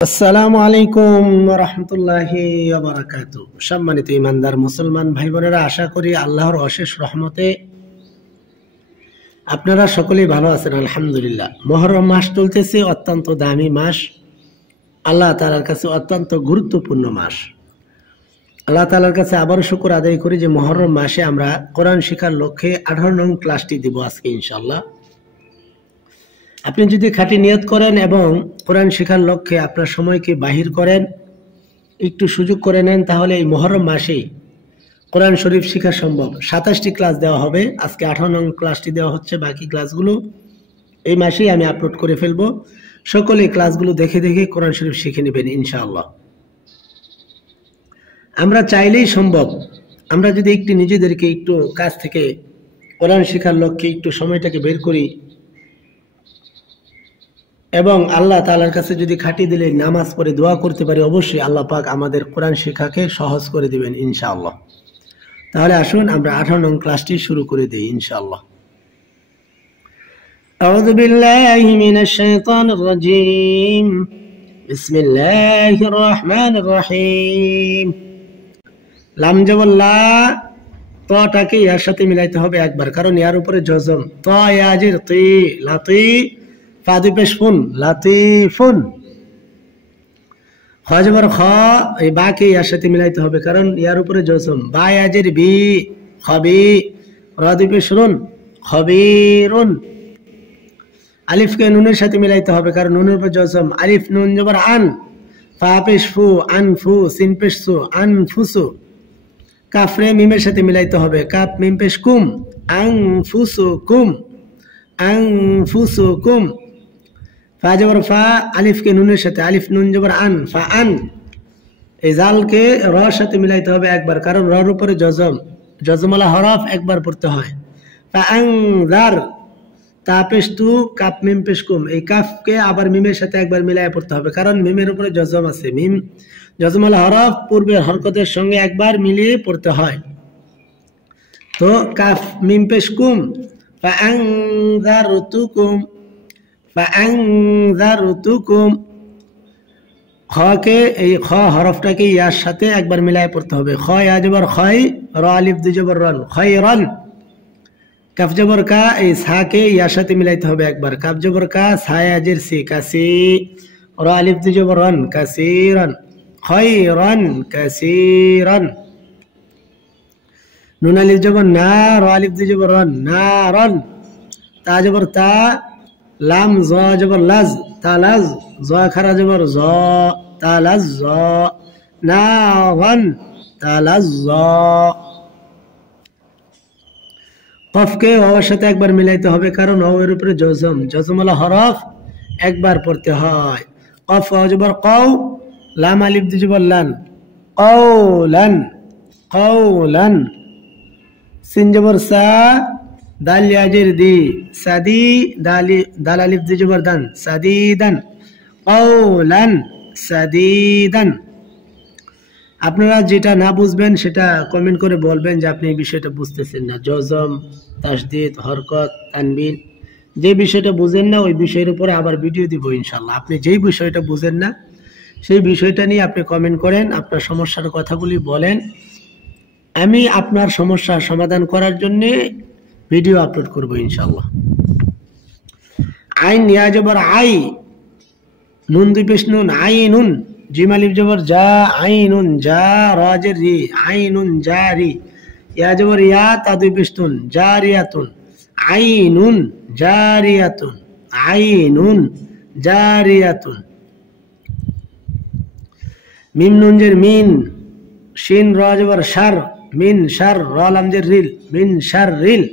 আসসালামু আলাইকুম ওয়া রাহমাতুল্লাহি ওয়া বারাকাতুহু। সম্মানিত ইমানদার মুসলমান ভাই বোনেরা, আশা করি আল্লাহর অশেষ রহমতে আপনারা সকলেই ভালো আছেন। আলহামদুলিল্লাহ। মুহররম মাস চলতেছে, অত্যন্ত দামি মাস, আল্লাহ তাআলার কাছে অত্যন্ত গুরুত্বপূর্ণ মাস। আল্লাহ তাআলার কাছে আবারও শুকর আদায় করি যে মুহররম মাসে আমরা কোরআন শিক্ষার লক্ষ্যে 18 নং ক্লাসটি দিব আজকে ইনশাআল্লাহ। আপনি যদি খাঁটি নিয়ত করেন এবং কোরআন শেখার লক্ষ্যে আপনার সময়কে বাহির করেন, একটু সুযোগ করে নেন, তাহলে এই মুহররম মাসেই কোরআন শরীফ শেখা সম্ভব। 27টি ক্লাস দেওয়া হবে, আজকে 18 নং ক্লাসটি দেওয়া হচ্ছে। বাকি ক্লাসগুলো এই মাসেই আমি আপলোড করে ফেলবো। সকলে ক্লাসগুলো দেখে দেখে কোরআন শরীফ শিখে নেবেন ইনশাআল্লাহ। আমরা চাইলেই সম্ভব, আমরা যদি একটু নিজেদেরকে একটু কাজ থেকে কোরআন শেখার লক্ষ্যে একটু সময়টাকে বের করি এবং আল্লাহ তাআলার কাছে যদি খাঁটি দিলে নামাজ পড়ে দোয়া করতে পারি, অবশ্যই আল্লাহ পাক আমাদের কোরআন শিক্ষাকে সহজ করে দিবেন ইনশাআল্লাহ। তাহলে আসুন আমরা 18 নং ক্লাসটি শুরু করে দিই ইনশাআল্লাহ। আউযু বিল্লাহি মিনাশ শাইতানির রাজীম। বিসমিল্লাহির রহমানির রহিম। লাম জবর লা, তটাকে ইয়ার সাথে মিলাইতে হবে একবার, কারণ ইয়ার উপরে জজম। ত ইয়াজির তি, লাতি ফাদু পেশ ফুন, লাতিফুন। খ জবর খ, এই বাকে ইয়ার সাথে মিলাইতে হবে, কারণ ইয়ার উপরে জজম। বা ইয়াজির বি, খবি, রাদু পেশ রুন, খবিরুন। আলিফকে নুনের সাথে মিলাইতে হবে, কারণ নুনের উপর জজম। আলিফ নুন জবর আন, ফা পেশ ফু, আনফু, সিন পেশ সু, আনফুসু। কাফরে মিমের সাথে মিলাইতে হবে, কাপ মিম পেশ কুম, আনফুসুকুম, আনফুসুকুম। ফা জবর ফা, আলিফকে নুনের সাথে, আলিফ নুন জবর আন, ফা আন। এই জালকে র সাথে মিলাইতে হবে একবার, কারণ রর উপরে জজম, জজমওয়ালা হরফ একবার পড়তে হয়। ফা আনজার, তা পেশ তু, কাপ মিম পেশ কুম। এই কাফকে আবার মিমের সাথে একবার মিলাই পড়তে হবে, কারণ মিমের উপরে জজম আছে। মিম জজমওয়ালা হরফ পূর্বের হরকতের সঙ্গে একবার মিলিয়ে পড়তে হয়। তো কাফ মিম পেশ কুম, ফা আনজারতুকুম, ফাআনজারতুকুম। খকে, এই খ হরফটাকে ইয়ার সাথে একবার মিলায় পড়তে হবে। খ ইয়া জবর খয়, র আলিফ দুই জবর রন, খয়রন। কাফ জবর কা, এই সাকে ইয়ার সাথে মিলাইতে হবে একবার। কাফ জবর কা, সা ইয়াজির সি, কাসি, র আলিফ দুই জবর রন, কাসিরন, খয়রন, কাসিরন। নুন আলিফ জবর না, র আলিফ দুই জবর রন, নারন। তা জবর তা, লাম জ জবর লাজ, তালাজ, জ খারা জবর জ, তালাজ জ, নাওয়ান, তালাজ জ। কফকে ওর সাথে একবার মিলাইতে হবে, কারণ ওর উপরে জজম, জজমওয়ালা হরফ একবার পড়তে হয়। কফ জবর কও, লাম আলিফ দুই জবর লান, কওলান, কওলান। সিন জবর সা, দাল ইয়াজির দি, সাদি, দাল আলিফ দুই জবর দান, সাদিদান, কওলান সাদিদান। আপনারা যেটা না বুঝবেন সেটা কমেন্ট করে বলবেন যে আপনি এই বিষয়টা বুঝতেছেন না। জজম, তাসদীদ, হরকত, তানবিন, যে বিষয়টা বুঝেন না ওই বিষয়ের উপরে আবার ভিডিও দিব ইনশাআল্লাহ। আপনি যেই বিষয়টা বুঝেন না সেই বিষয়টা নিয়ে আপনি কমেন্ট করেন, আপনার সমস্যার কথাগুলি বলেন, আমি আপনার সমস্যার সমাধান করার জন্য ভিডিও আপলোড করব ইনশাআল্লাহ। আইন ইয়া জবর আই, নুন দুই পেশ নুন, আইনুন। জিম আলিফ জবর জা, আইনুন জা, রাজের রি, আইনুন জারি। ইয়া জবর ইয়া, তা দুই পেশ তুন, জারিয়াতুন, আইনুন জারিয়াতুন, আইনুন জারিয়াতুন। মিম নুন জের মিন, শিন র জবর শার, মিন শার, র লাম জের রিল, মিন শার রিল।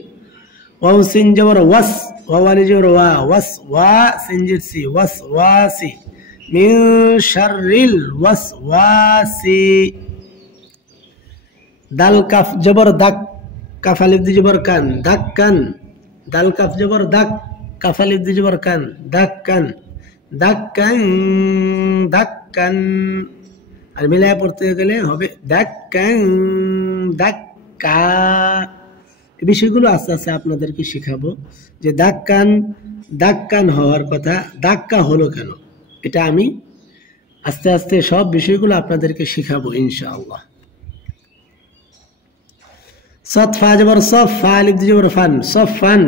ওয়াও সিন জবর ওয়াস, ওয়াও আলিফ জবর ওয়া, ওয়াস ওয়া, সিন জের সি, ওয়াস ওয়াসি, মিন শাররিল ওয়াসওয়াসি। দাল কাফ জবর দাক, কাফ আলিফ দুই জবর কান, দাক্কান। দাল কাফ জবর দাক, কাফ আলিফ দুই জবর কান, দাক্কান, দাক্কান, দাক্কান। আর মিলায় পড়তে গেলে হবে দাক্কান, দাক্কা। এই বিষয়গুলো আস্তে আস্তে আপনাদেরকে শিখাবো যে দাক্কান, দাক্কান হওয়ার কথা, দাক্কা হলো কেন, এটা আমি আস্তে আস্তে সব বিষয়গুলো আপনাদেরকে শিখাবো ইনশাআল্লাহ। صاد فا جبر صف فا الف جبر فن صفن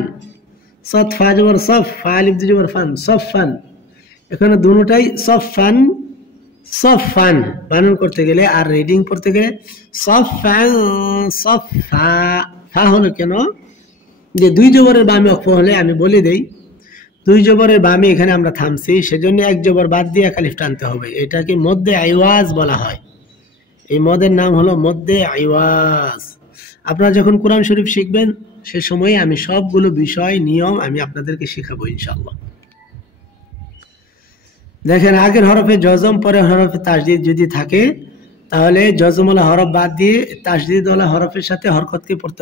صاد فا جبر صف فا الف جبر فن صفن এখানে দুটোটাই صفن صفن বানান করতে গেলে আর রিডিং পড়তে গেলে صفن صفا ফা হলো কেন যে দুই জবরের বামে অক্ষ হলে আমি বলে দেই দুই জবরের বামে এখানে আমরা থামছি সেজন্য এক জবর বাদ দিয়ে এক আলিফ টানতে হবে এটাকে মধ্যে আইওয়াজ বলা হয় এই মদের নাম হলো মধ্যে আইওয়াজ আপনারা যখন কোরআন শরীফ শিখবেন সে সময় আমি সবগুলো বিষয় নিয়ম আমি আপনাদেরকে শেখাবো ইনশাআল্লাহ। দেখেন আগের হরফে জজম পরের হরফে তাসদীদ যদি থাকে তাহলে জজমওয়ালা হরফ বাদ দিয়ে তাসদীদওয়ালা হরফের সাথে হরকতকে পড়তে